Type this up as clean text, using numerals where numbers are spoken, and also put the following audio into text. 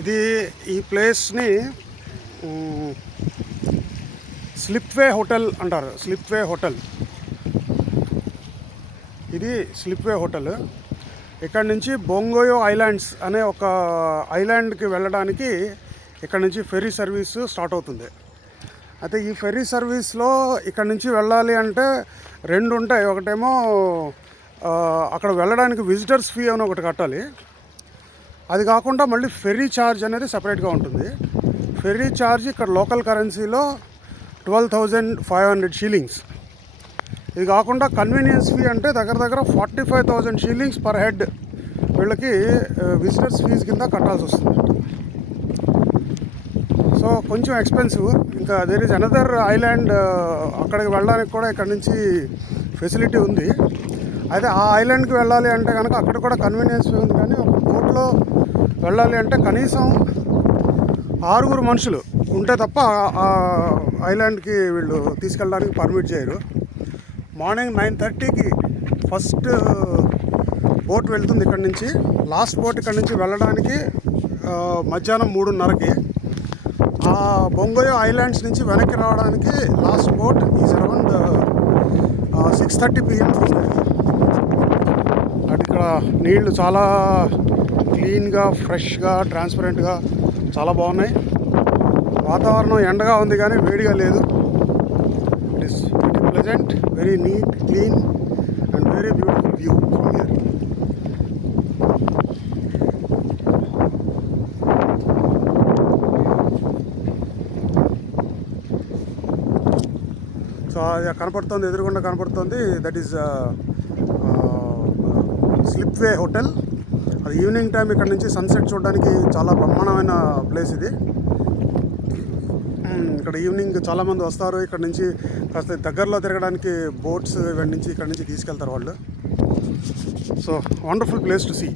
ఇది ఈ ప్లేస్ని స్లిప్వే హోటల్ అంటారు. స్లిప్వే హోటల్, ఇది స్లిప్వే హోటల్. ఇక్కడ నుంచి బొంగోయో ఐలాండ్స్ అనే ఒక ఐలాండ్కి వెళ్ళడానికి ఇక్కడ నుంచి ఫెర్రీ సర్వీస్ స్టార్ట్ అవుతుంది. అయితే ఈ ఫెర్రీ సర్వీస్లో ఇక్కడ నుంచి వెళ్ళాలి అంటే రెండు ఉంటాయి. ఒకటేమో అక్కడ వెళ్ళడానికి విజిటర్స్ ఫీ అని ఒకటి కట్టాలి. అది కాకుండా మళ్ళీ ఫెర్రీ ఛార్జ్ అనేది సపరేట్గా ఉంటుంది. ఫెర్రీ ఛార్జ్ ఇక్కడ లోకల్ కరెన్సీలో 12,500 షీలింగ్స్. ఇది కాకుండా కన్వీనియన్స్ ఫీ అంటే దగ్గర 45,000 షీలింగ్స్ పర్ హెడ్ వీళ్ళకి విజిటర్స్ ఫీజు కింద కట్టాల్సి వస్తుంది. సో కొంచెం ఎక్స్పెన్సివ్. ఇంకా దేర్ ఈజ్ అనదర్ ఐలాండ్, అక్కడికి వెళ్ళడానికి కూడా ఇక్కడ నుంచి ఫెసిలిటీ ఉంది. అయితే ఆ ఐలాండ్కి వెళ్ళాలి అంటే కనుక అక్కడ కూడా కన్వీనియన్స్ ఫీ ఉంది. కానీ ఒక బోట్లో వెళ్ళాలి అంటే కనీసం 6 మనుషులు ఉంటే తప్ప ఆ ఐలాండ్కి వీళ్ళు తీసుకెళ్ళడానికి పర్మిట్ చేయరు. మార్నింగ్ 9:30కి ఫస్ట్ బోట్ వెళ్తుంది ఇక్కడ నుంచి. లాస్ట్ బోట్ ఇక్కడ నుంచి వెళ్ళడానికి మధ్యాహ్నం 3:30కి. ఆ బొంగోయో ఐలాండ్స్ నుంచి వెనక్కి రావడానికి last boat is around 6:30 PM. అటు ఇక్కడ నీళ్లు చాలా క్లీన్గా, ఫ్రెష్గా, ట్రాన్స్పరెంట్గా చాలా బాగున్నాయి. వాతావరణం ఎండగా ఉంది కానీ వేడిగా లేదు. It is very pleasant, very neat, clean and very beautiful view from here. So అది కనపడుతుంది, ఎదురుగుండా కనపడుతుంది. That is slipway hotel. అది ఈవినింగ్ టైం ఇక్కడ నుంచి సన్సెట్ చూడడానికి చాలా బ్రహ్మాండమైన ప్లేస్ ఇది. ఇక్కడ ఈవినింగ్ చాలామంది వస్తారు. ఇక్కడ నుంచి కాస్త దగ్గరలో తిరగడానికి బోట్స్ ఇవన్నీ నుంచి ఇక్కడ నుంచి తీసుకెళ్తారు వాళ్ళు. So wonderful place to see.